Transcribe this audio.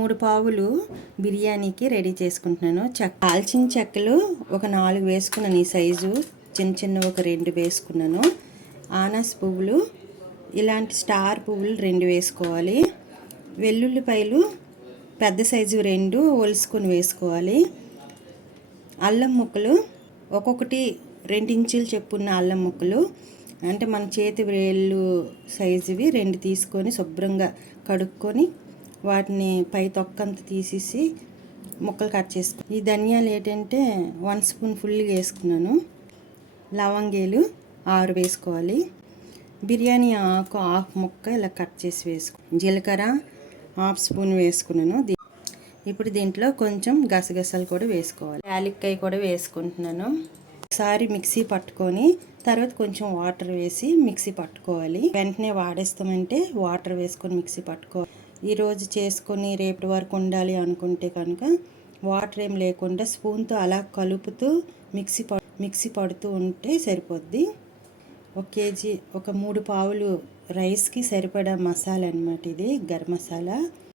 3 పావులు బిర్యానీకి రెడీ చేసుకుంటున్నాను. దాల్చిన చెక్కలు ఒక 4 వేసుకున్నాను. ఈ సైజు చిన్న చిన్న ఒక 2 వేసుకున్నాను. ఆనాస్ పువ్వులు, ఇలాంటి స్టార్ పువ్వులు 2 వేసుకోవాలి. వెల్లుల్లిపాయలు పెద్ద సైజు 2 ఒలుసుకొని వేసుకోవాలి. అల్లం ముక్కలు ఒక్కొక్కటి 2 ఇంచులు చెప్పున్న అల్లం ముక్కలు, అంటే మన చేతి వేళ్ళు సైజువి 2 తీసుకొని శుభ్రంగా కడుక్కొని వాటిని పై తొక్కంతా తీసేసి ముక్కలు కట్ చేసుకో. ఈ ధనియాలు ఏంటంటే 1 స్పూన్ ఫుల్గా వేసుకున్నాను. లవంగేలు 6 వేసుకోవాలి. బిర్యానీ ఆకు హాఫ్ ముక్క ఇలా కట్ చేసి వేసుకో. జీలకర్ర 1/2 స్పూన్ వేసుకున్నాను. ఇప్పుడు దీంట్లో కొంచెం గసగసాలు కూడా వేసుకోవాలి. యాలక్కాయ కూడా వేసుకుంటున్నాను. ఒకసారి మిక్సీ పట్టుకొని తర్వాత కొంచెం వాటర్ వేసి మిక్సీ పట్టుకోవాలి. వెంటనే వాడేస్తామంటే వాటర్ వేసుకొని మిక్సీ పట్టుకోవాలి. ఈరోజు చేసుకొని రేపటి వరకు ఉండాలి అనుకుంటే కనుక వాటర్ ఏం లేకుండా స్పూన్తో అలా కలుపుతూ మిక్సీ పడుతూ ఉంటే సరిపోద్ది. 1 కేజీ ఒక 3 పావులు రైస్కి సరిపడా మసాలా అన్నమాట. ఇది గరం మసాలా.